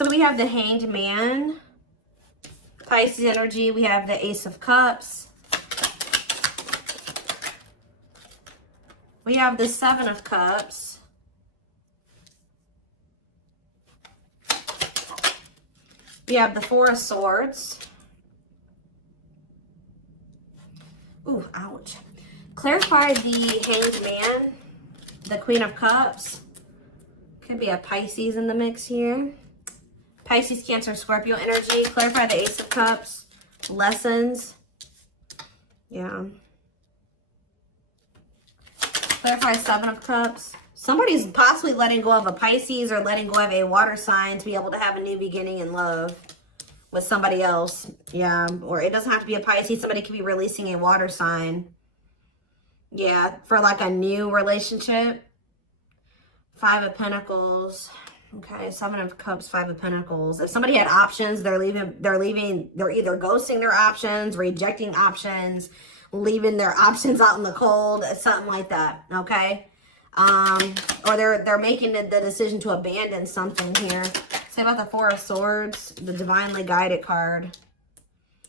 So we have the Hanged Man, Pisces energy. We have the Ace of Cups. We have the Seven of Cups. We have the Four of Swords. Ooh, ouch. Clarify the Hanged Man, the Queen of Cups. Could be a Pisces in the mix here. Pisces, Cancer, Scorpio energy. Clarify the Ace of Cups. Lessons. Yeah. Clarify Seven of Cups. Somebody's possibly letting go of a Pisces or letting go of a water sign to be able to have a new beginning in love with somebody else. Yeah. Or it doesn't have to be a Pisces. Somebody could be releasing a water sign. Yeah. For like a new relationship. Five of Pentacles. Okay, Seven of Cups, Five of Pentacles. If somebody had options, they're either ghosting their options, rejecting options, leaving their options out in the cold, something like that, okay? Or they're making the decision to abandon something here. Say about the Four of Swords, the Divinely Guided card.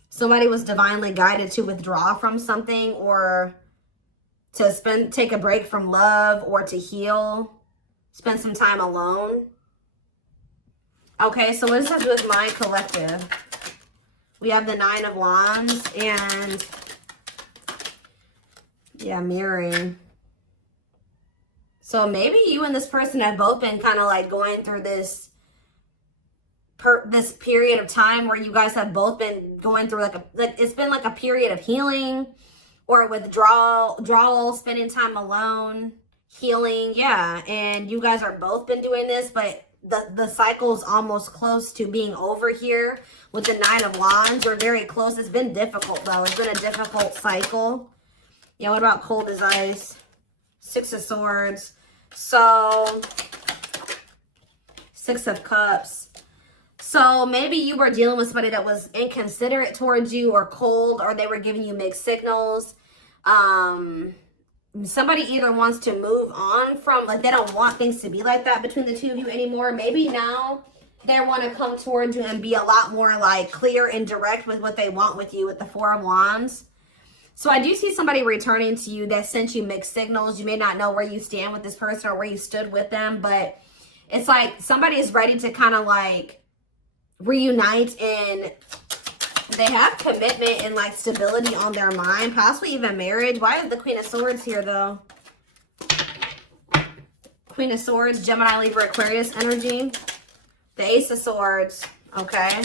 Somebody was divinely guided to withdraw from something or to take a break from love or to heal, spend some time alone. Okay, so what does that do with my collective? We have the Nine of Wands and, yeah, mirroring. So maybe you and this person have both been kind of like going through this period of time where you guys have both been going through it's been like a period of healing or withdrawal, spending time alone, healing. Yeah, and you guys are both been doing this, but the cycle's almost close to being over here with the Nine of Wands. We're very close. It's been difficult, though. It's been a difficult cycle. Yeah, what about cold as ice? Six of Swords. So, Six of Cups. So, maybe you were dealing with somebody that was inconsiderate towards you or cold, or they were giving you mixed signals. Somebody either wants to move on from, like, they don't want things to be like that between the two of you anymore. Maybe now they want to come towards you and be a lot more, like, clear and direct with what they want with you with the Four of Wands. So I do see somebody returning to you that sent you mixed signals. You may not know where you stand with this person or where you stood with them, but it's like somebody is ready to kind of, like, reunite, and they have commitment and like stability on their mind, possibly even marriage. Why is the Queen of Swords here though? Queen of Swords, Gemini, Libra, Aquarius energy. The Ace of Swords, okay.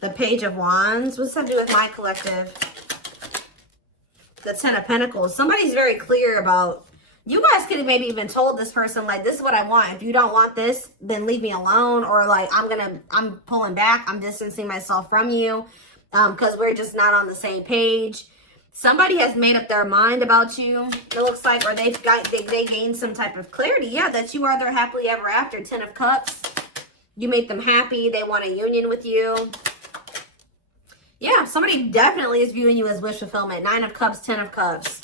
The Page of Wands. What's that do with my collective? The Ten of Pentacles. Somebody's very clear about, you guys could have maybe even told this person, like, this is what I want. If you don't want this, then leave me alone. Or like, I'm pulling back. I'm distancing myself from you because we're just not on the same page. Somebody has made up their mind about you, it looks like, or they gained some type of clarity. Yeah, that you are their happily ever after. Ten of Cups. You make them happy. They want a union with you. Yeah, somebody definitely is viewing you as wish fulfillment. Nine of Cups, Ten of Cups.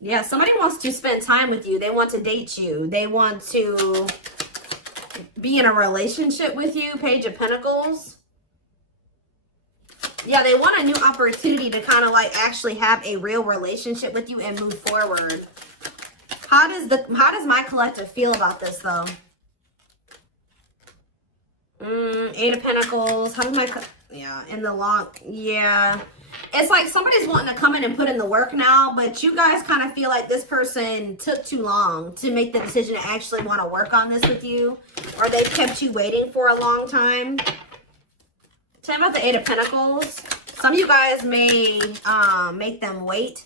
Yeah, somebody wants to spend time with you. They want to date you. They want to be in a relationship with you. Page of Pentacles. Yeah, they want a new opportunity to kind of like actually have a real relationship with you and move forward. How does my collective feel about this though? Eight of Pentacles. How does in the long, yeah. It's like somebody's wanting to come in and put in the work now, but you guys kind of feel like this person took too long to make the decision to actually want to work on this with you, or they've kept you waiting for a long time. Tell me about the Eight of Pentacles. Some of you guys may make them wait.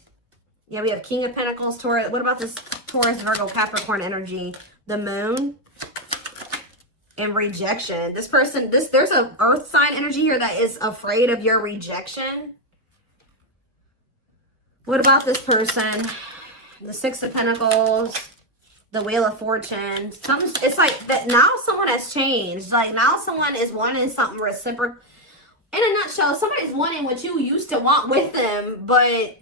Yeah, we have King of Pentacles, Taurus. What about this Taurus, Virgo, Capricorn energy? The Moon. And rejection. This person, there's an earth sign energy here that is afraid of your rejection. What about this person? The Six of Pentacles, the Wheel of Fortune. It's like that now someone has changed. Like now someone is wanting something reciprocal. In a nutshell, somebody's wanting what you used to want with them, but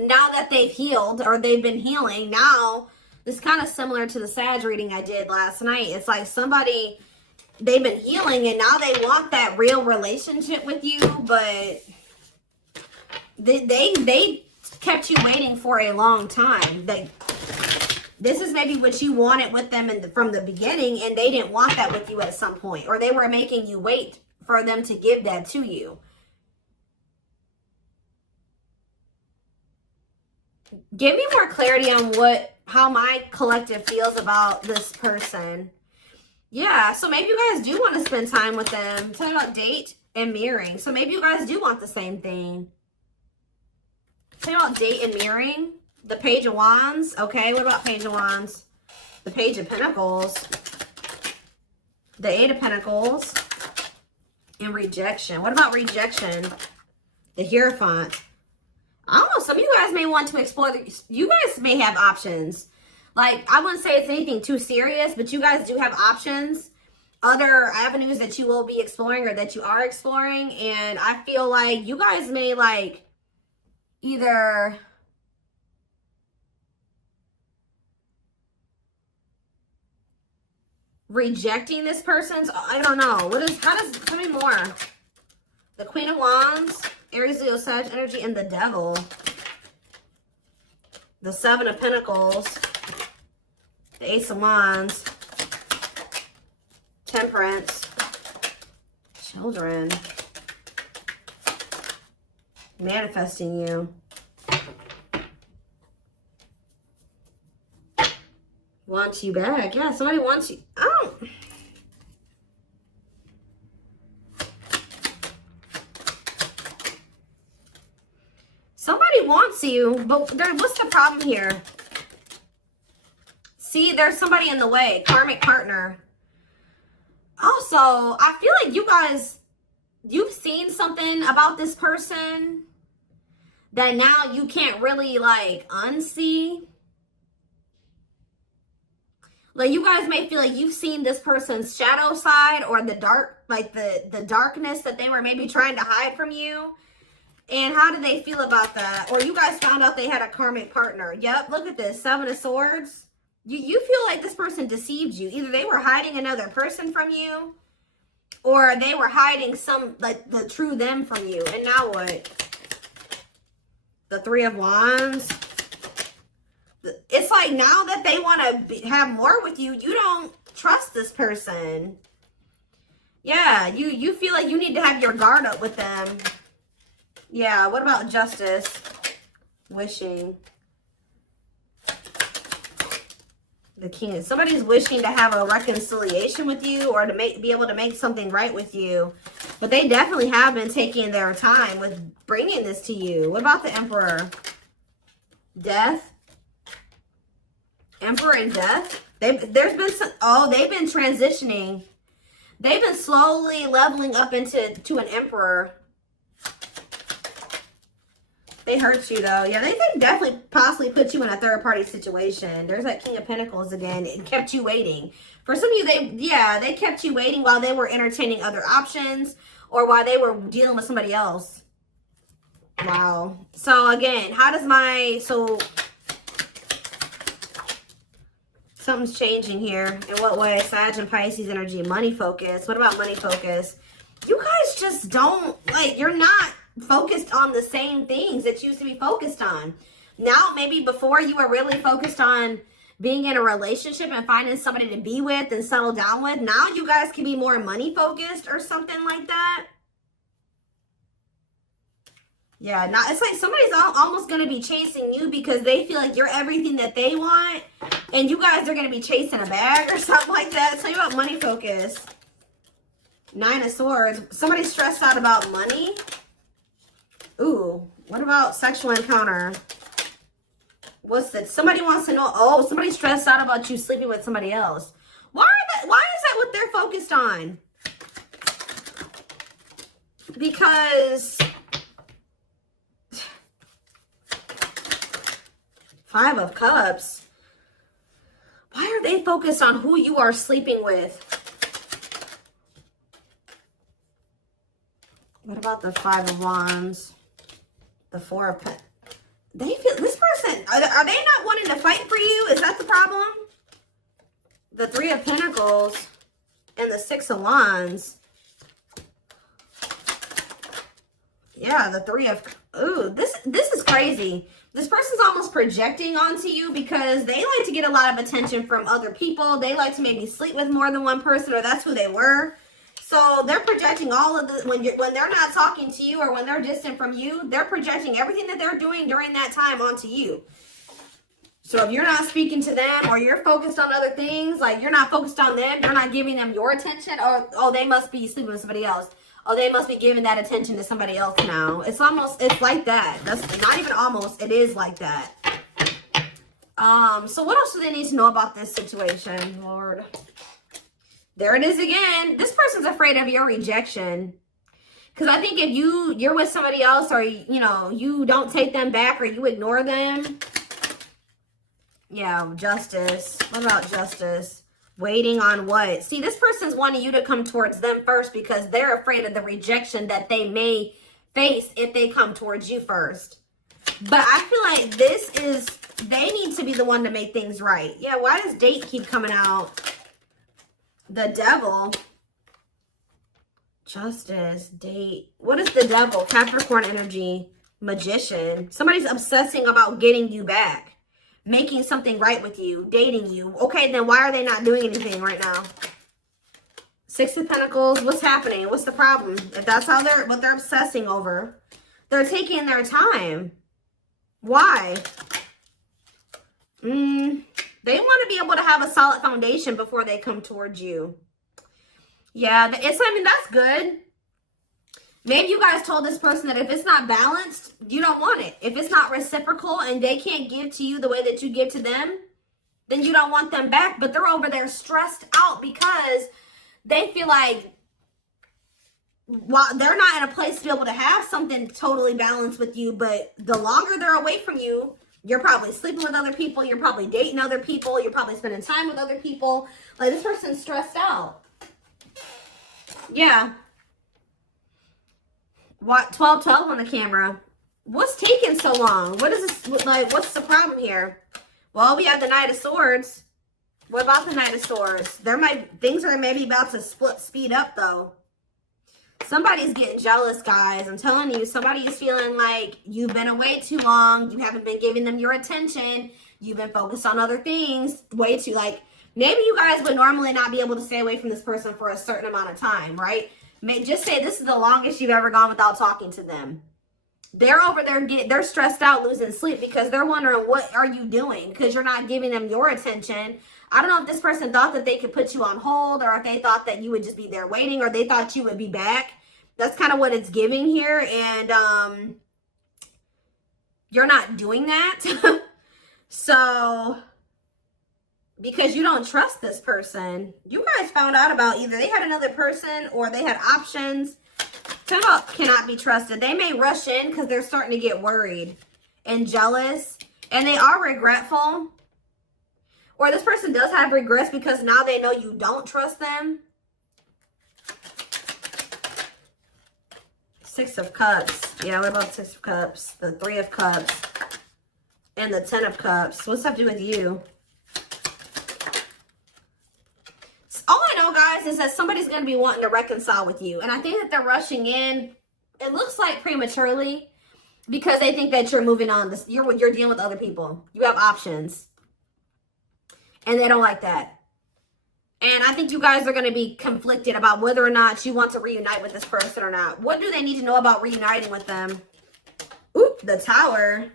now that they've healed or they've been healing, now It's kind of similar to the Sag reading I did last night. It's like somebody, they've been healing and now they want that real relationship with you, but they kept you waiting for a long time. This is maybe what you wanted with them from the beginning, and they didn't want that with you at some point, or they were making you wait for them to give that to you. Give me more clarity on how my collective feels about this person. Yeah, so maybe you guys do want to spend time with them. Talking about date and mirroring. So maybe you guys do want the same thing. Talking about date and mirroring. The Page of Wands. Okay, what about Page of Wands? The Page of Pentacles. The Eight of Pentacles. And rejection. What about rejection? The Hierophant. I don't know. Some of you guys may want to explore. You guys may have options. Like, I wouldn't say it's anything too serious, but you guys do have options. Other avenues that you will be exploring or that you are exploring. And I feel like you guys may, like, either rejecting this person's, I don't know. Tell me more. The Queen of Wands, Aries, Leo, Sag energy, and the Devil. The Seven of Pentacles, the Ace of Wands, Temperance, Children, manifesting you. Wants you back. Yeah, somebody wants you. Oh. Somebody wants you, but what's the problem here? See, there's somebody in the way. Karmic partner. Also, I feel like you guys, you've seen something about this person that now you can't really, like, unsee. Like, you guys may feel like you've seen this person's shadow side or the dark, like the darkness that they were maybe trying to hide from you. And how did they feel about that? Or you guys found out they had a karmic partner. Yep, look at this. Seven of Swords. You feel like this person deceived you. Either they were hiding another person from you, or they were hiding like, the true them from you. And now what? The Three of Wands. It's like now that they want to have more with you, you don't trust this person. Yeah, you feel like you need to have your guard up with them. Yeah, what about Justice? Wishing. The King. Somebody's wishing to have a reconciliation with you or to be able to make something right with you. But they definitely have been taking their time with bringing this to you. What about the Emperor? Death. Emperor and Death. They've been transitioning. They've been slowly leveling up to an Emperor. They hurt you though. Yeah, they definitely possibly put you in a third party situation. There's that King of Pentacles again. It kept you waiting. For some of you, they kept you waiting while they were entertaining other options or while they were dealing with somebody else. Wow. So again, something's changing here. In what way? Sag and Pisces energy. Money focus. What about money focus? You guys just don't, like, you're not focused on the same things that you used to be focused on. Now, maybe before you were really focused on being in a relationship and finding somebody to be with and settle down with. Now you guys can be more money focused or something like that. Yeah, now it's like somebody's almost going to be chasing you because they feel like you're everything that they want. And you guys are going to be chasing a bag or something like that. Tell you about money focus. Nine of Swords. Somebody's stressed out about money. Ooh, what about sexual encounter? What's that? Somebody wants to know. Oh, somebody's stressed out about you sleeping with somebody else. Why is that what they're focused on? Because Five of Cups. Why are they focused on who you are sleeping with? What about the Five of Wands? The Four of They feel, this person, are they not wanting to fight for you? Is that the problem? The Three of Pentacles and the Six of Wands. Yeah, the Three of, ooh, this is crazy. This person's almost projecting onto you because they like to get a lot of attention from other people. They like to maybe sleep with more than one person, or that's who they were. So they're projecting all of the, when they're not talking to you or when they're distant from you, they're projecting everything that they're doing during that time onto you. So if you're not speaking to them or you're focused on other things, like you're not focused on them, you're not giving them your attention, or, oh, they must be sleeping with somebody else. Oh, they must be giving that attention to somebody else now. It's almost, it's like that. That's not even almost, it is like that. So what else do they need to know about this situation, Lord? There it is again. This person's afraid of your rejection. Because I think if you're with somebody else, or, you know, you don't take them back or you ignore them. Yeah, Justice. What about Justice? Waiting on what? See, this person's wanting you to come towards them first because they're afraid of the rejection that they may face if they come towards you first. But I feel like this is, they need to be the one to make things right. Yeah, why does date keep coming out? The Devil. Justice, date. What is the Devil? Capricorn energy. Magician. Somebody's obsessing about getting you back. Making something right with you, dating you. Okay, then why are they not doing anything right now? Six of Pentacles, what's happening? What's the problem? If that's how what they're obsessing over, they're taking their time. Why? They want to be able to have a solid foundation before they come towards you. Yeah, I mean, that's good. Maybe you guys told this person that if it's not balanced, you don't want it. If it's not reciprocal and they can't give to you the way that you give to them, then you don't want them back. But they're over there stressed out because they feel like, while they're not in a place to be able to have something totally balanced with you, but the longer they're away from you, you're probably sleeping with other people, you're probably dating other people, you're probably spending time with other people. Like, this person's stressed out. Yeah. What? 1212 on the camera. What's taking so long? What is this, like, what's the problem here? Well, we have the Knight of Swords. What about the Knight of Swords? Things are maybe about to speed up, though. Somebody's getting jealous, guys. I'm telling you, somebody is feeling like you've been away too long. You haven't been giving them your attention. You've been focused on other things way too, like, maybe you guys would normally not be able to stay away from this person for a certain amount of time, right? Just say this is the longest you've ever gone without talking to them. They're over there, they're stressed out, losing sleep because they're wondering, what are you doing? Because you're not giving them your attention. I don't know if this person thought that they could put you on hold, or if they thought that you would just be there waiting, or they thought you would be back. That's kind of what it's giving here. And you're not doing that. So, because you don't trust this person. You guys found out about either they had another person or they had options. Cannot be trusted. They may rush in because they're starting to get worried and jealous. And they are regretful. Or this person does have regrets because now they know you don't trust them. Six of Cups. Yeah, what about Six of Cups? The Three of Cups. And the Ten of Cups. What's that have to do with you? All I know, guys, is that somebody's going to be wanting to reconcile with you. And I think that they're rushing in, it looks like prematurely, because they think that you're moving on. You're dealing with other people. You have options. And they don't like that. And I think you guys are going to be conflicted about whether or not you want to reunite with this person or not. What do they need to know about reuniting with them? Oop, the Tower.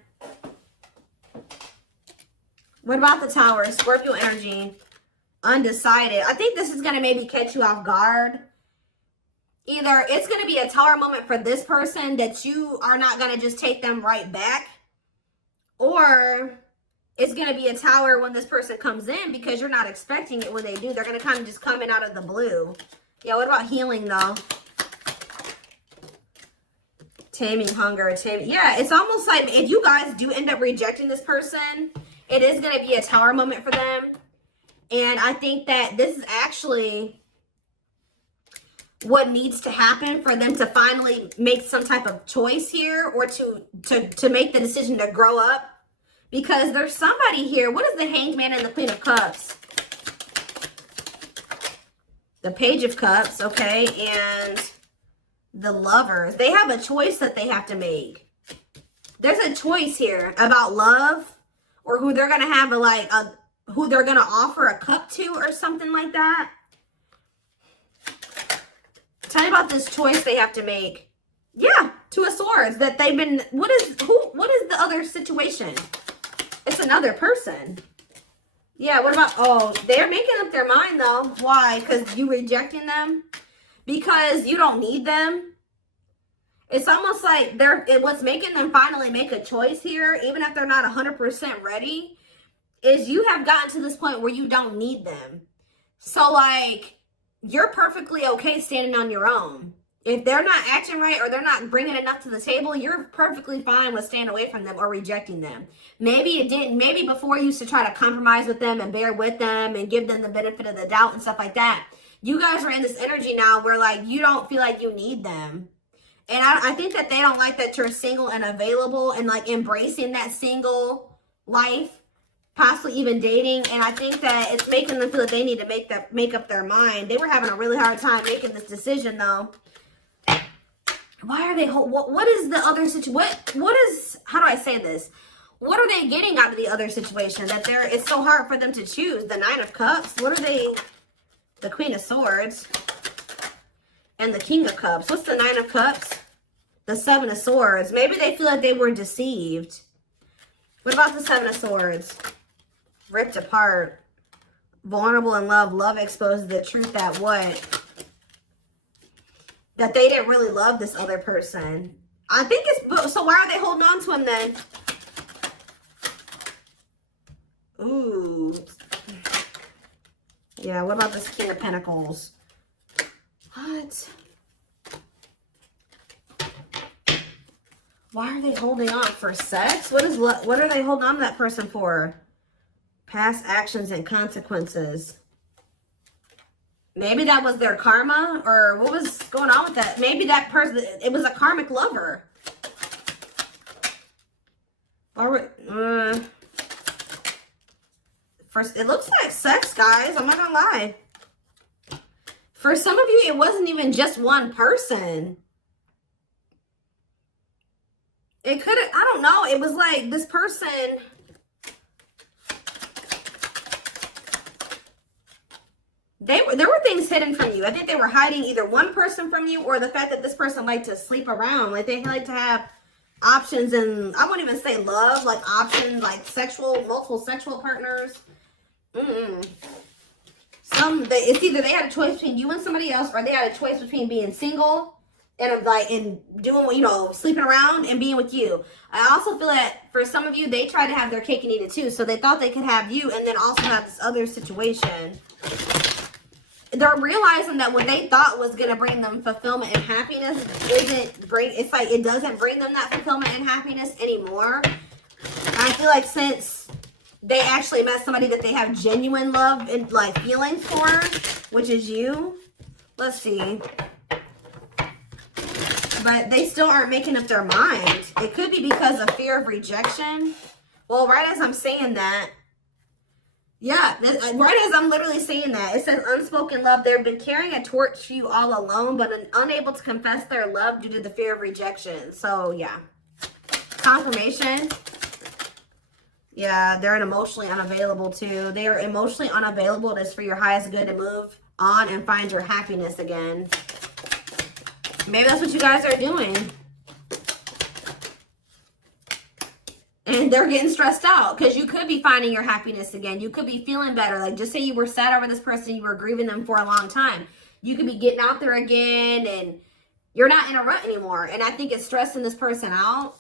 What about the Tower? Scorpio energy. Undecided. I think this is going to maybe catch you off guard. Either it's going to be a Tower moment for this person that you are not going to just take them right back. Or it's going to be a Tower when this person comes in because you're not expecting it when they do. They're going to kind of just come in out of the blue. Yeah, what about healing though? Taming hunger. Yeah, it's almost like if you guys do end up rejecting this person, it is going to be a Tower moment for them. And I think that this is actually, what needs to happen for them to finally make some type of choice here, or to make the decision to grow up. Because there's somebody here. What is the Hanged Man and the Queen of Cups? The Page of Cups, okay, and the Lovers. They have a choice that they have to make. There's a choice here about love, or who they're gonna have who they're gonna offer a cup to, or something like that. Tell me about this choice they have to make. Yeah, Two of Swords. That they've been. What is the other situation? It's another person. Yeah, what about, oh, they're making up their mind though. Why? Because you rejecting them? Because you don't need them? It's almost like what's making them finally make a choice here, even if they're not 100% ready, is you have gotten to this point where you don't need them. So like, you're perfectly okay standing on your own. If they're not acting right, or they're not bringing enough to the table, you're perfectly fine with staying away from them or rejecting them. Maybe before you used to try to compromise with them and bear with them and give them the benefit of the doubt and stuff like that. You guys are in this energy now where like you don't feel like you need them. And I think that they don't like that you're single and available and like embracing that single life, possibly even dating. And I think that it's making them feel that they need to make up their mind. They were having a really hard time making this decision though. Why are they, what is the other situation? What is, how do I say this? What are they getting out of the other situation that it's so hard for them to choose? The Nine of Cups. What are they, the Queen of Swords and the King of Cups. What's the Nine of Cups? The Seven of Swords. Maybe they feel like they were deceived. What about the Seven of Swords? Ripped apart. Vulnerable in love. Love exposes the truth that what? That they didn't really love this other person. I think it's, so why are they holding on to him then? Ooh. Yeah, what about this King of Pentacles? What? Why are they holding on? For sex? What are they holding on to that person for? Past actions and consequences. Maybe that was their karma, or what was going on with that? Maybe that person, it was a karmic lover. Or, first, it looks like sex, guys. I'm not gonna lie. For some of you, it wasn't even just one person. It could have, I don't know. It was like this person. There were things hidden from you. I think they were hiding either one person from you, or the fact that this person liked to sleep around. Like they like to have options, and I wouldn't even say love, like options, like multiple sexual partners. It's either they had a choice between you and somebody else, or they had a choice between being single and doing, sleeping around and being with you. I also feel that for some of you, they tried to have their cake and eat it too. So they thought they could have you and then also have this other situation. They're realizing that what they thought was going to bring them fulfillment and happiness it's like it doesn't bring them that fulfillment and happiness anymore. And I feel like since they actually met somebody that they have genuine love and like feelings for, which is you. Let's see. But they still aren't making up their mind. It could be because of fear of rejection. Well, right as I'm saying that, yeah, right as I'm literally saying that, it says unspoken love. They've been carrying a torch for you all alone, but unable to confess their love due to the fear of rejection. So, yeah. Confirmation. Yeah, they're emotionally unavailable too. They are emotionally unavailable. It is for your highest good to move on and find your happiness again. Maybe that's what you guys are doing. And they're getting stressed out because you could be finding your happiness again. You could be feeling better. Like just say you were sad over this person, you were grieving them for a long time. You could be getting out there again and you're not in a rut anymore. And I think it's stressing this person out.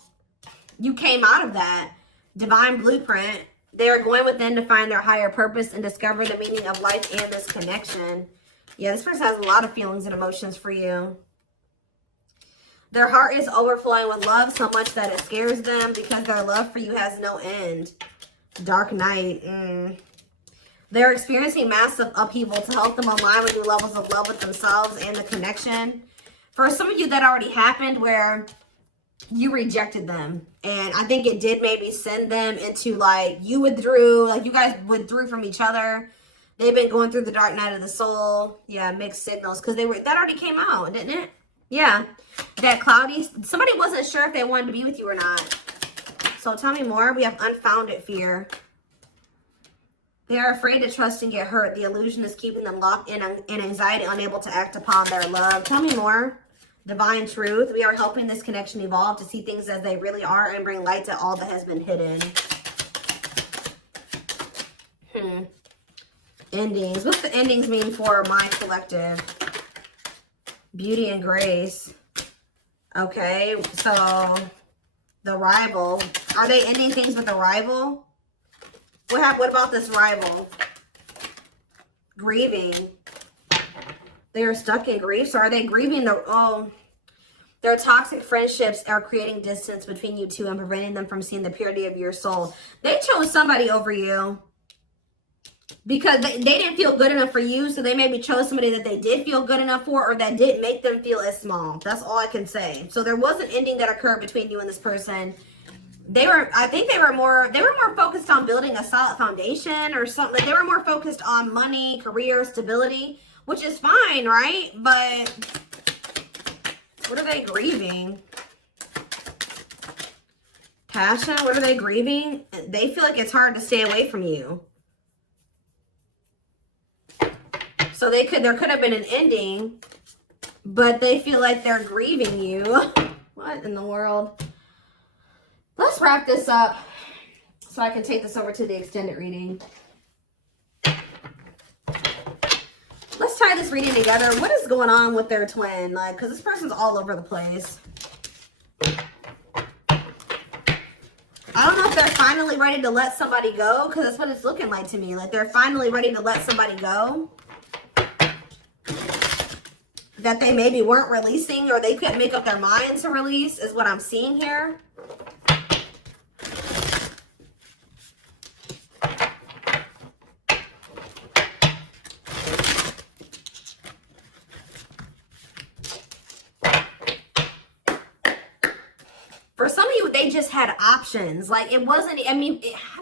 You came out of that divine blueprint. They are going within to find their higher purpose and discover the meaning of life and this connection. Yeah, this person has a lot of feelings and emotions for you. Their heart is overflowing with love so much that it scares them because their love for you has no end. Dark Knight. They're experiencing massive upheaval to help them align with new levels of love with themselves and the connection. For some of you, that already happened where you rejected them. And I think it did maybe send them into like, you withdrew, like you guys withdrew from each other. They've been going through the dark night of the soul. Yeah, mixed signals. Because that already came out, didn't it? Yeah. That cloudy, somebody wasn't sure if they wanted to be with you or not. So tell me more. We have unfounded fear. They are afraid to trust and get hurt. The illusion is keeping them locked in anxiety, unable to act upon their love. Tell me more. Divine truth. We are helping this connection evolve to see things as they really are and bring light to all that has been hidden. Endings. What's the endings mean for my collective? Beauty and grace. Okay, so the rival. Are they ending things with a rival? What about this rival? Grieving. They are stuck in grief. So are they grieving their toxic friendships are creating distance between you two and preventing them from seeing the purity of your soul. They chose somebody over you because they didn't feel good enough for you. So they maybe chose somebody that they did feel good enough for, or that didn't make them feel as small. That's all I can say. So there was an ending that occurred between you and this person. I think they were more focused on building a solid foundation or something. They were more focused on money, career, stability, which is fine, right? But what are they grieving? Passion, what are they grieving? They feel like it's hard to stay away from you. So there could have been an ending, but they feel like they're grieving you. What in the world? Let's wrap this up so I can take this over to the extended reading. Let's tie this reading together. What is going on with their twin? Like, because this person's all over the place. I don't know if they're finally ready to let somebody go, because that's what it's looking like to me. Like, they're finally ready to let somebody go that they maybe weren't releasing, or they couldn't make up their minds to release, is what I'm seeing here. For some of you, they just had options. Like, it wasn't, I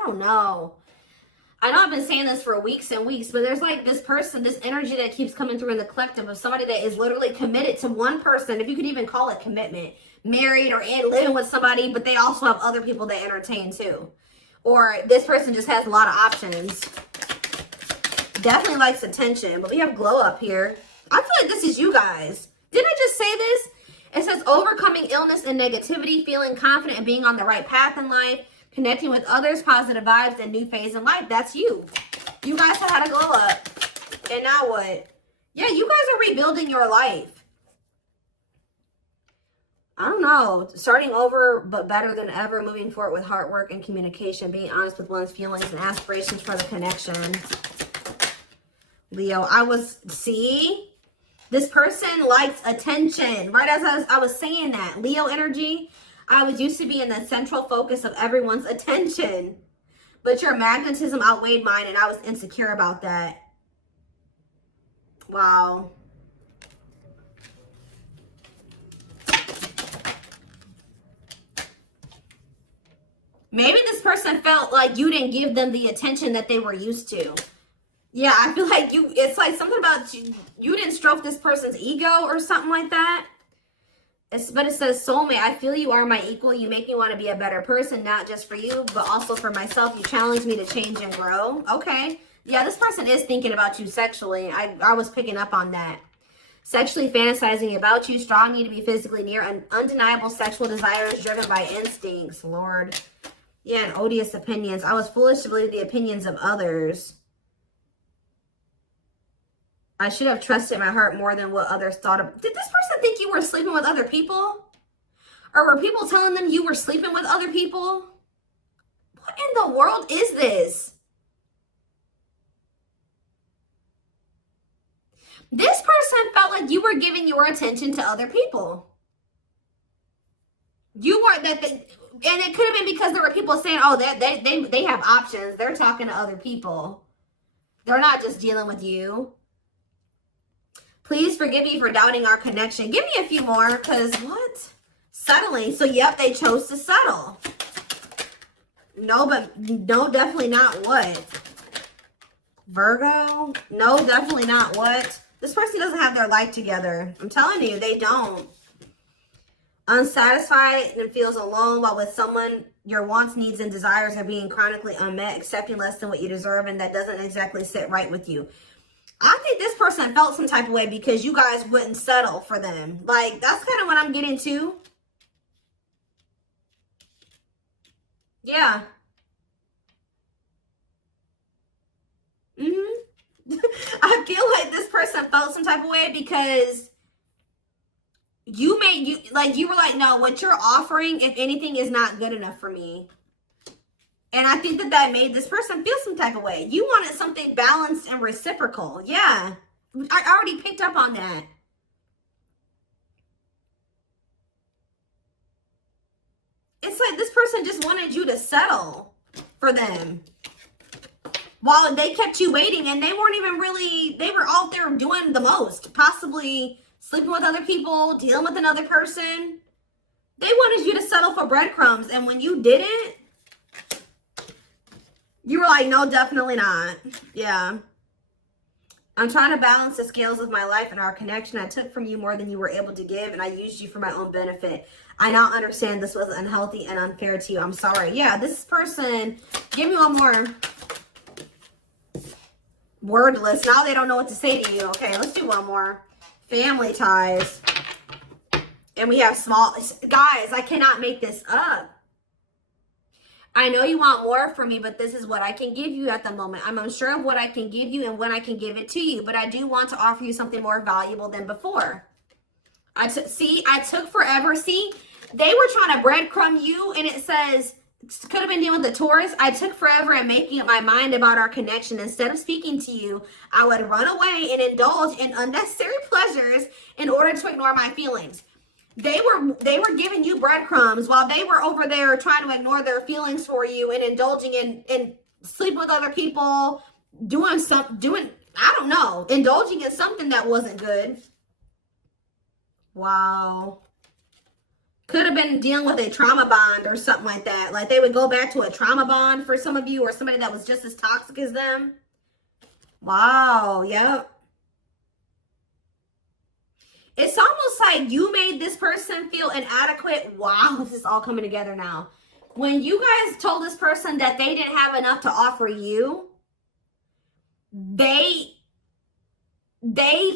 don't know. I know I've been saying this for weeks and weeks, but there's like this person, this energy that keeps coming through in the collective of somebody that is literally committed to one person, if you could even call it commitment, married or living with somebody, but they also have other people they entertain too. Or this person just has a lot of options. Definitely likes attention, but we have glow up here. I feel like this is you guys. Didn't I just say this? It says overcoming illness and negativity, feeling confident and being on the right path in life, connecting with others, positive vibes, and new phase in life. That's you. You guys have had a glow up. And now what? Yeah, you guys are rebuilding your life. I don't know. Starting over, but better than ever. Moving forward with hard work and communication. Being honest with one's feelings and aspirations for the connection. Leo, see? This person likes attention. Right as I was saying that. Leo energy. I was used to be in the central focus of everyone's attention. But your magnetism outweighed mine, and I was insecure about that. Wow. Maybe this person felt like you didn't give them the attention that they were used to. Yeah, I feel like it's like something about you didn't stroke this person's ego or something like that. But it says, soulmate, I feel you are my equal. You make me want to be a better person, not just for you, but also for myself. You challenge me to change and grow. Okay. Yeah, this person is thinking about you sexually. I was picking up on that. Sexually fantasizing about you, strong need to be physically near, and undeniable sexual desires driven by instincts. Lord. Yeah, and odious opinions. I was foolish to believe the opinions of others. I should have trusted my heart more than what others thought of. Did this person think you were sleeping with other people? Or were people telling them you were sleeping with other people? What in the world is this? This person felt like you were giving your attention to other people. You weren't and it could have been because there were people saying, oh, they have options. They're talking to other people. They're not just dealing with you. Please forgive me for doubting our connection. Give me a few more, because what? Settling. So, yep, they chose to settle. No, but no, definitely not what? Virgo? No, definitely not what? This person doesn't have their life together. I'm telling you, they don't. Unsatisfied and feels alone while with someone your wants, needs, and desires are being chronically unmet, accepting less than what you deserve, and that doesn't exactly sit right with you. I think this person felt some type of way because you guys wouldn't settle for them. Like, that's kind of what I'm getting to. Yeah. I feel like this person felt some type of way because you were like, no, what you're offering, if anything, is not good enough for me. And I think that made this person feel some type of way. You wanted something balanced and reciprocal. Yeah. I already picked up on that. It's like this person just wanted you to settle for them. While they kept you waiting, and they weren't even really, they were out there doing the most. Possibly sleeping with other people, dealing with another person. They wanted you to settle for breadcrumbs. And when you didn't, you were like, no, definitely not. Yeah. I'm trying to balance the scales of my life and our connection. I took from you more than you were able to give, and I used you for my own benefit. I now understand this was unhealthy and unfair to you. I'm sorry. Yeah, this person, give me one more. Wordless. Now they don't know what to say to you. Okay, let's do one more. Family ties. And we have small... Guys, I cannot make this up. I know you want more from me, but this is what I can give you at the moment. I'm unsure of what I can give you and when I can give it to you. But I do want to offer you something more valuable than before. I took forever. See, they were trying to breadcrumb you, and it says... Could have been dealing with the Taurus. I took forever in making up my mind about our connection. Instead of speaking to you, I would run away and indulge in unnecessary pleasures in order to ignore my feelings. They were giving you breadcrumbs while they were over there trying to ignore their feelings for you and indulging in sleeping with other people, I don't know, indulging in something that wasn't good. Wow. Could have been dealing with a trauma bond or something like that. Like they would go back to a trauma bond for some of you, or somebody that was just as toxic as them. Wow. Yep. It's almost like you made this person feel inadequate. Wow. This is all coming together now. When you guys told this person that they didn't have enough to offer you, they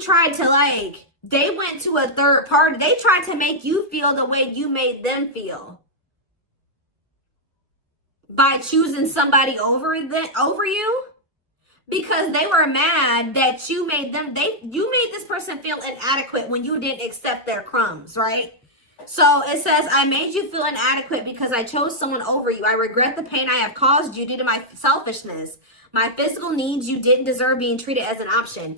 tried to they went to a third party. They tried to make you feel the way you made them feel. By choosing somebody over you. Because they were mad that you made this person feel inadequate when you didn't accept their crumbs, right? So it says, I made you feel inadequate because I chose someone over you. I regret the pain I have caused you due to my selfishness. My physical needs, you didn't deserve being treated as an option.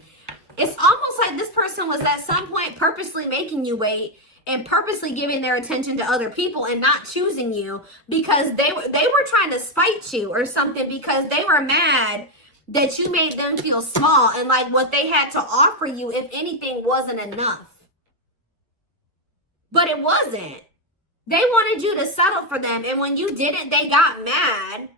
It's almost like this person was at some point purposely making you wait and purposely giving their attention to other people and not choosing you because they were trying to spite you or something, because they were mad that you made them feel small and like what they had to offer you, if anything, wasn't enough. But it wasn't. They wanted you to settle for them, and when you didn't, they got mad.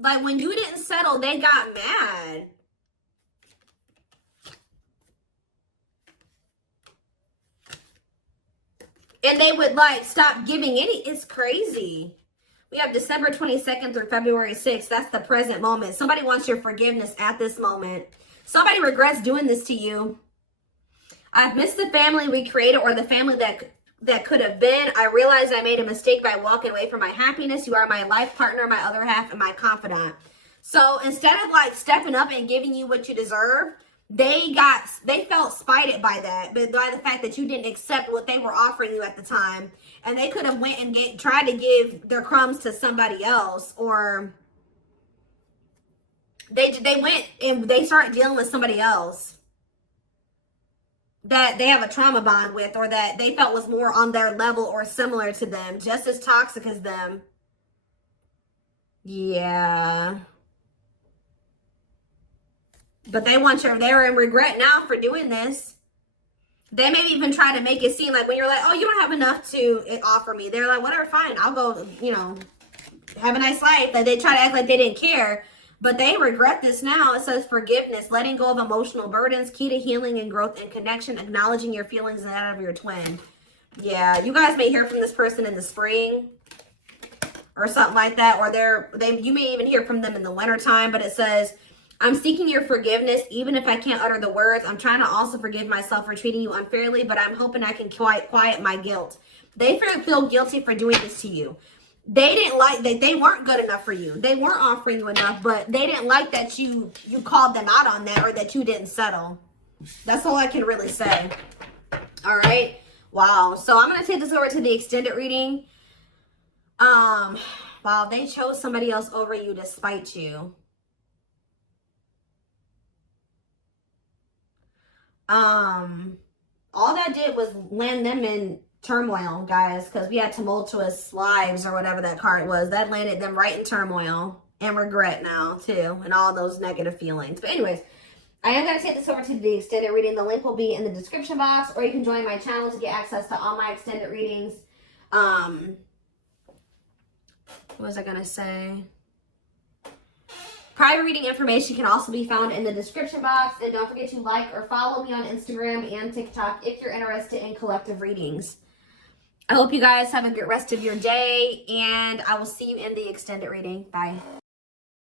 Like, when you didn't settle, they got mad. And they would, stop giving any. It's crazy. We have December 22nd through February 6th. That's the present moment. Somebody wants your forgiveness at this moment. Somebody regrets doing this to you. I've missed the family we created, or the family that could have been. I realized I made a mistake by walking away from my happiness. You are my life partner, my other half, and my confidant. So instead of stepping up and giving you what you deserve, they felt spited by that, but by the fact that you didn't accept what they were offering you at the time. And they could have went and tried to give their crumbs to somebody else, or they went and they started dealing with somebody else. that they have a trauma bond with, or that they felt was more on their level or similar to them, just as toxic as them. Yeah. But they're in regret now for doing this. They may even try to make it seem like when you're like, oh, you don't have enough to offer me. They're like, whatever, fine. I'll go, you know, have a nice life. Like, they try to act like they didn't care. But they regret this now. It says forgiveness, letting go of emotional burdens, key to healing and growth and connection, acknowledging your feelings and that of your twin. Yeah, you guys may hear from this person in the spring or something like that. Or you may even hear from them in the wintertime. But it says, I'm seeking your forgiveness, even if I can't utter the words. I'm trying to also forgive myself for treating you unfairly, but I'm hoping I can quiet my guilt. They feel guilty for doing this to you. They didn't like that. They weren't good enough for you. They weren't offering you enough, but they didn't like that you called them out on that, or that you didn't settle. That's all I can really say. All right. Wow. So I'm going to take this over to the extended reading. Wow, they chose somebody else over you to spite you. All that did was land them in turmoil, guys, because we had tumultuous lives, or whatever that card was. That landed them right in turmoil and regret now too, and all those negative feelings. But anyways, I am going to take this over to the extended reading. The link will be in the description box, or you can join my channel to get access to all my extended readings. What was I going to say? Private reading information can also be found in the description box. And don't forget to like or follow me on Instagram and TikTok if you're interested in collective readings. I hope you guys have a good rest of your day, and I will see you in the extended reading. Bye.